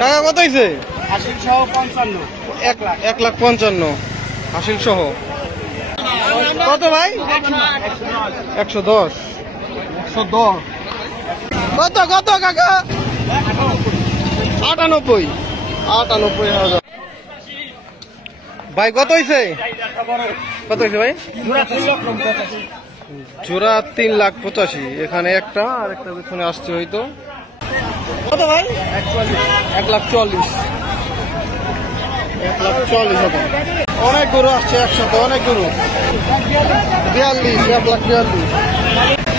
টাকা কত হয়েছে? হাসিল সহ 55। 1,55,000 হাসিল সহ। কত ভাই? 110। কত কত কাকা? 98,000 ভাই। কত হয়েছে? কত হয়েছে ভাই? জোড়া 3,85,000। এখানে একটা আর একটা পেছনে আসছে হয়তো। কত ভাই? 1,40,000। 1,40,000। অনেক গরু আসছে একসাথে, অনেক গরু। 42, 1,42,000।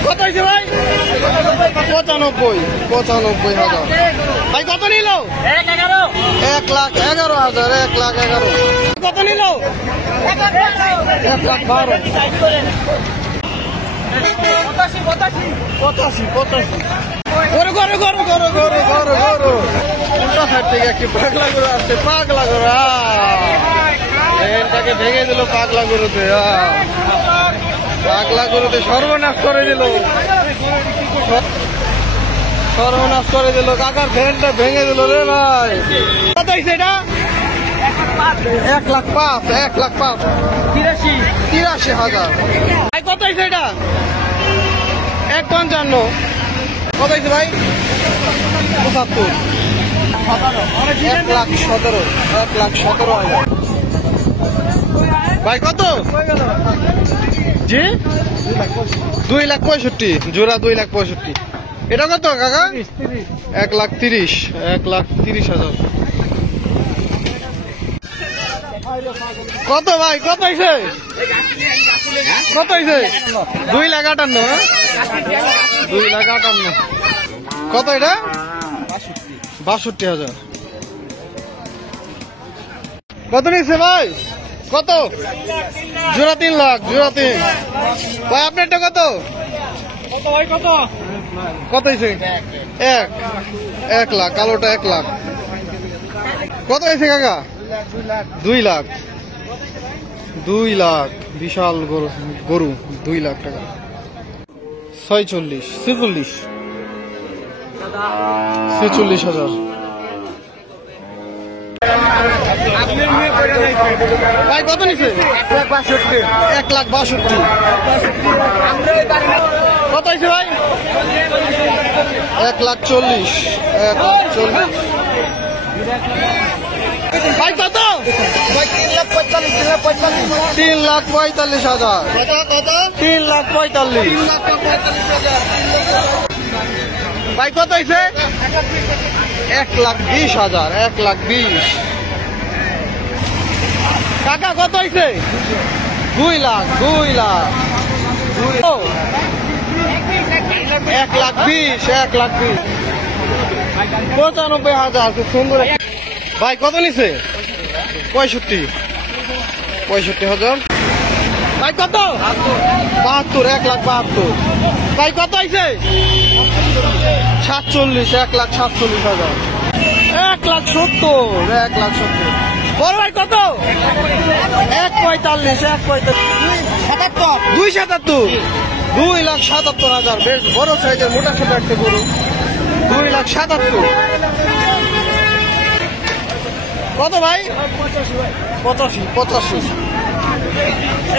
কত হয়েছে ভাই? 95,000। ভাই কত নিল? 1,11,000। 1,11,000। কত নিল? 1,12,000। 85,000। গরু গরু গরু গরু গরু গরু গরু উল্টা সাইড থেকে একটি পাগলা গরু আসছে। পাগলা গরু এটাকে ভেঙে দিল। পাগলা গরুতে পাগলা গরুতে সর্বনাশ করে দিল। সর্বনাশ করে দিল। কাকার ভ্যানটা ভেঙে দিল রে ভাই। কত হয়েছে এটা? 1,05,000। 1,05,000। 83,000। ভাই কত হয়েছে এটা? 1,55,000। কত হয়েছে ভাই? 75,000। 1,17,000। 1,17,000। ভাই কত? জি 2,65,000। জোড়া 2,65,000। এটা কত কাকা? 1,30,000। 1,30,000। কত ভাই? কত হয়েছে? কত হয়েছে? 2,58,000। 2,58,000। কত এটা? 62,000। কত নিচ্ছে ভাই? কত? জোড়া 3 লাখ। জোড়া 3 ভাই। আপনারটা কত? কত হয়েছে? 1 লাখ। কালোটা 1 লাখ। কত হয়েছে কাকা? 2 লাখ। 2 লাখ। বিশাল গরু গরু 2 লাখ টাকা। 46, 46,000। ভাই কত নিচ্ছে? 1,62,000। কত হয়েছে ভাই? 1,40,000। 1,40,000। ভাই কত? 3,45,000। 3,45,000। ভাই কত হয়েছে? 1,20,000। 1,20,000। কাকা কত হয়েছে? 2 লাখ। 2 লাখ। 1,20,000। 1,20,000। 95,000। খুব সুন্দর। ভাই কত নিছে? 65,000। ভাই কত? 72। 1,72,000। ভাই কত হয়েছে? 47। 1,47,000। 1,70,000। 1,70,000। বড় ভাই কত? 1,45,000। 2,77,000। 2,77,000। বেশ বড় সাইজের মোটা ছোট একটা গরু। 2,77,000। কত ভাই? 85। 85।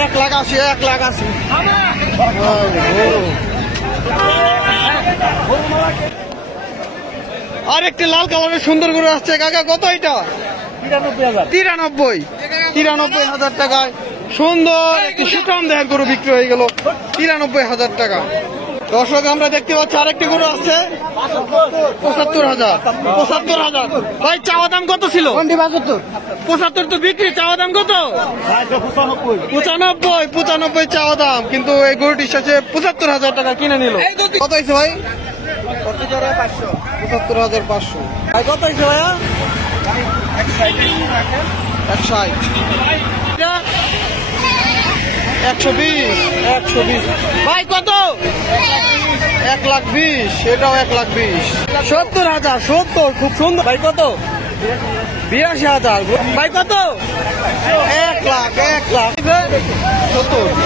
1,80,000। 1,80,000। আর একটি লাল কালারের সুন্দর গরু আসছে কাকা। কত এটা? 93,000 টাকায় সুন্দর একটি সুঠাম দেহের গরু বিক্রি হয়ে গেল। 93,000 টাকা। দর্শক আমরা দেখতে পাচ্ছি আরেকটি গরু আসছে 75,000। 75,000। ভাই চাওয়া দাম কত ছিল? 75 তো বিক্রি। চাওয়া দাম কত? 95 চাওয়া দাম। কিন্তু এই গরুটির সাথে 75,000 টাকা কিনে নিল। কত হয়েছে ভাই? 75,500। ভাই কত হয়েছে ভাইয়া? 160। 120। 120। ভাই কত? 1,20,000। এটাও 1,20,000। 70,000। 70। খুব সুন্দর। ভাই কত? 82,000 ভাই কত? 1,00,000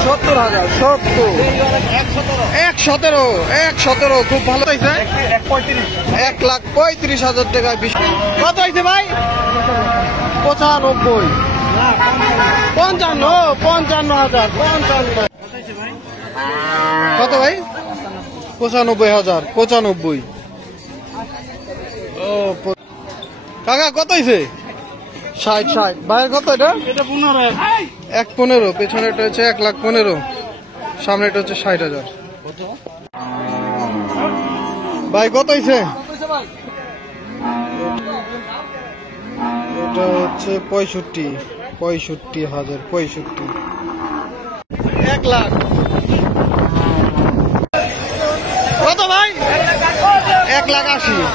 70,000 117 খুব ভালো হয়েছে। 1,35,000 টাকায় কত হয়েছে ভাই? 95 55,000 কত ভাই? 95,000 95 ও কাকা কত হয়েছে? 60 ভাইয়ের কত এটা? 1,15 পেছনেটা হচ্ছে 1,15,000 সামনেটা হচ্ছে 60,000 ভাই কত হয়েছে? এটা হচ্ছে 65,000 1,00,000 কত ভাই? 1,80,000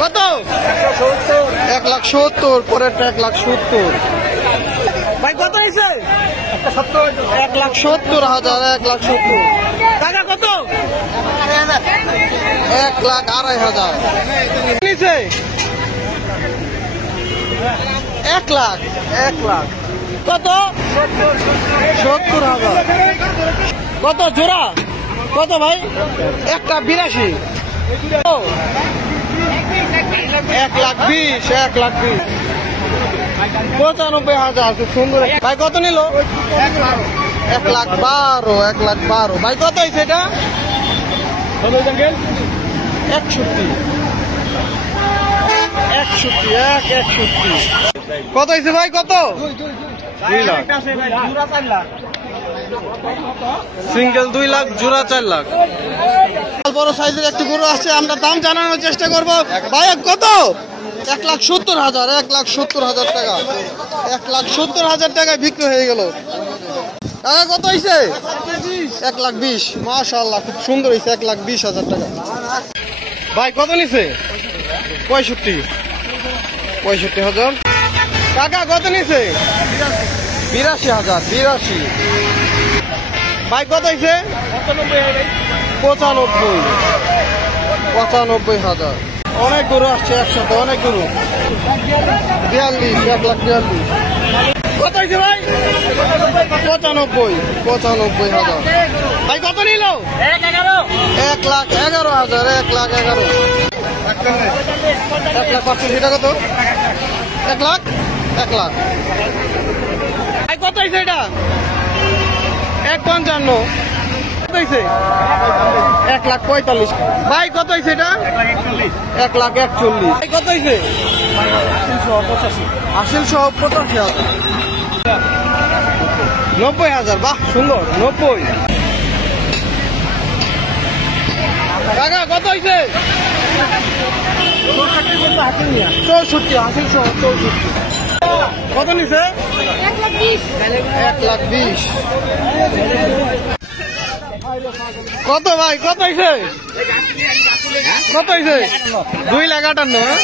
কত? 1,70,000 পরেরটা 1,70,000 ভাই কত হয়েছে? 1,70,000 1,70,000 টাকা কত? 1,02,500 নিচে 1,00,000 কত? 70,000 কত জোড়া? কত ভাই? একটা 82 1,20,000 95,000 খুব সুন্দর ভাই কত নিল? 1,12,000 ভাই কত হয়েছে এটা? 61 কত হয়েছে ভাই? কত? 2 লাখ সিঙ্গেল 2 লাখ জোড়া 4 লাখ বড় সাইজের একটি গরু আছে আমরা দাম জানানোর চেষ্টা করব ভাই কত? 1,70,000 1,70,000 টাকা 1,70,000 টাকায় বিক্রি হয়ে গেল টাকা কত হয়েছে? 1,20,000 মাশাআল্লাহ খুব সুন্দর হয়েছে 1,20,000 টাকা ভাই কত নিছে? 65,000 টাকা কত নিছে? 82,000 ভাই কত হয়েছে? 95,000 অনেক গরু আসছে একসাথে অনেক গরু 1,42,000 কত হয়েছে ভাই? 95,000 ভাই কত নিল? 1,11,000 1,11,000 1,85,000 কত? 1,00,000 ভাই কত হয়েছে এটা? 1,55 হয়েছে 1,45,000 ভাই কত হয়েছে এটা? 1,41,000 ভাই কত হয়েছে? 80,85,000 90,000 বাহ সুন্দর 90 টাকা কত হয়েছে? 64 80,000 কত নিছে? 1,20,000 কত ভাই কত হয়েছে? কত হয়েছে? 2,58,000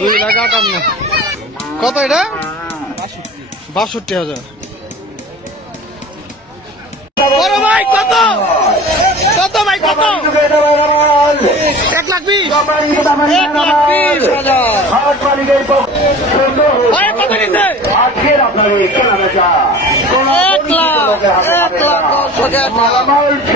2,58,000 কত এটা? 62,000 বড় ভাই কত? কত ভাই কত? 1,20,000 ভাই কত নিছে? 1,00,000